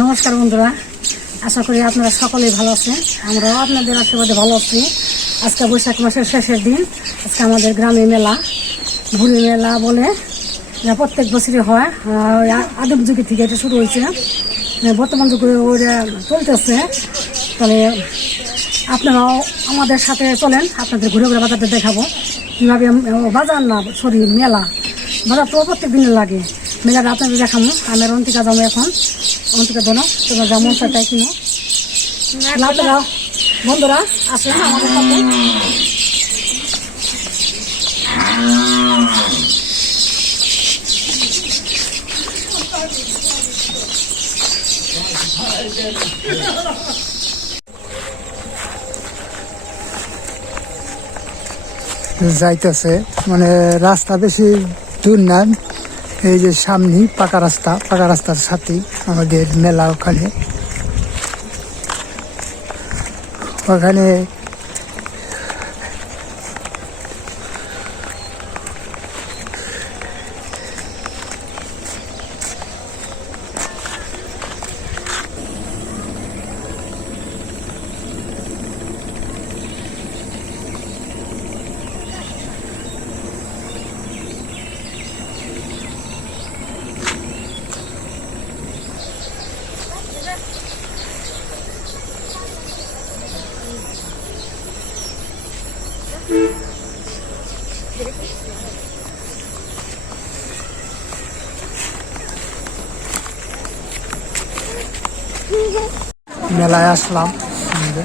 নমস্কার বন্ধুরা, আশা করি আপনারা সকলেই ভালো আছেন। আমরাও আপনাদের আশীর্বাদে ভালো আছি। আজকে বৈশাখ মাসের শেষের দিন। আজকে আমাদের গ্রামে মেলা ভুলি মেলা বলে প্রত্যেক বছরই হয়। আদিম যুগে থেকে এটা শুরু হয়েছে। বর্তমান যুগে ওইটা চলতেছে। তাহলে আপনারাও আমাদের সাথে চলেন আপনাদের ঘুরে ঘুরে বাজারটা দেখাবো। কীভাবে বাজার না সরি মেলা। বাজার তো প্রত্যেক দিনে লাগে। মেলাটা আপনাদের দেখাবো আমার অন্তিকা যাব এখন। অন্তিকা দোনো তোমার যেমন চাই তাই কিনো। আপনারা বন্ধুরা আসেন আমাদের সাথে। যাইতেছে। মানে রাস্তা বেশি দূর না, এই যে সামনে পাকা রাস্তা, পাকা রাস্তার সাথে আমাদের মেলা ওখানে। ওখানে মেলায় আসলাম। শুনবে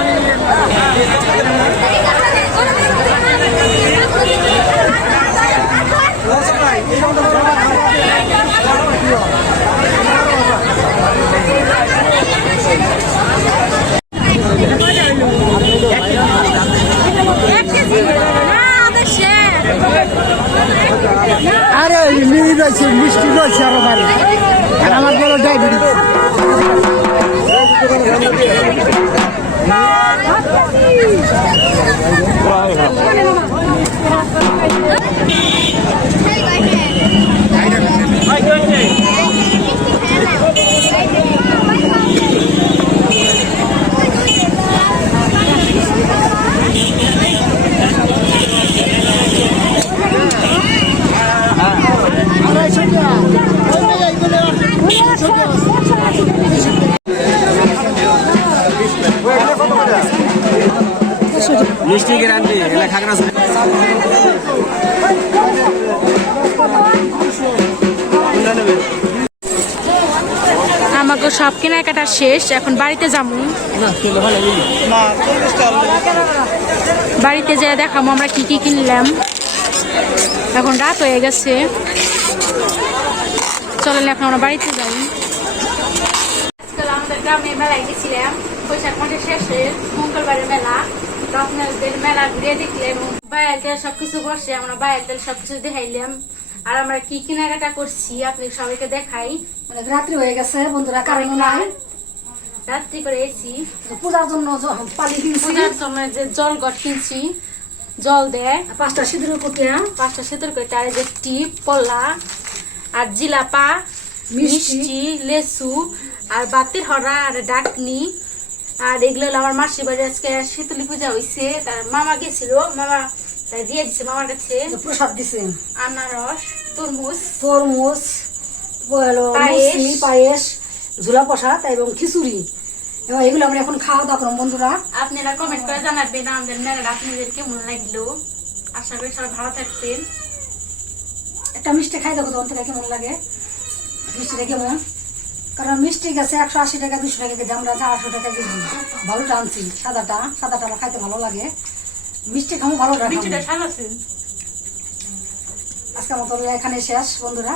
আরে মিষ্টি গ্যারান্টি খাগড়াছড়ি আমাকে সব কেনাকাটা শেষ এখন বাড়িতে যাব। বাড়িতে যেয়ে দেখাবো আমরা কি কি কিনলাম। এখন রাত হয়ে গেছে। চলেন এখন আমরা বাড়িতে যাই। আজকাল আমাদের গ্রামে মেলায় গেছিলাম বৈশাখ মাসের শেষে মঙ্গলবারের মেলা। মেলা ঘুরে তেল সবকিছু বসে আমরা তেল সবকিছু দেখাইলাম। আর আমরা কি কেনাকাটা করছি আপনি সবাইকে দেখাই। অনেক রাত্রি হয়ে গেছে বন্ধুরা কারেন্ট নাই। রাত্রি করে এসি পূজার জন্য পালি কিনছি। পূজার সময় যে জল গট কিনছি জল দেয়। আর পাঁচটা সিঁদুর কুটিয়া পাঁচটা সেতুর করে তার যে টিপ পল্লা আর জিলাপা মিষ্টি। মিষ্টি লেসু আর বাতির হরা আর ডাকনি। আর এগুলো হলো আমার মাসির বাড়ি আজকে শীতলি পূজা হয়েছে তার মামা গেছিল মামা তাই দিয়ে দিছে মামার কাছে। প্রসাদ দিছে। আনারস তরমুজ তরমুজ পায়েস। ঝুলা প্রসাদ এবং খিচুড়ি। এবং এগুলো আমরা এখন খাওয়া দাওয়া করুন বন্ধুরা। আপনারা কমেন্ট করে জানাবেন আমাদের মেলাটা আপনাদের কেমন লাগল? আশা করি সবাই ভালো থাকবেন। একটা মিষ্টি খাই দেখো তখন থেকে কেমন লাগে? মিষ্টিটা কেমন? কারণ মিষ্টি গেছে একশো আশি টাকা দুশো টাকা কেজি আমরা চারশো টাকা কেজি। ভালোটা আনছি সাদাটা সাদাটা আমার খাইতে ভালো লাগে। মিষ্টি খাব ভালো মিষ্টিটা আজকে মতো এখানে শেষ বন্ধুরা।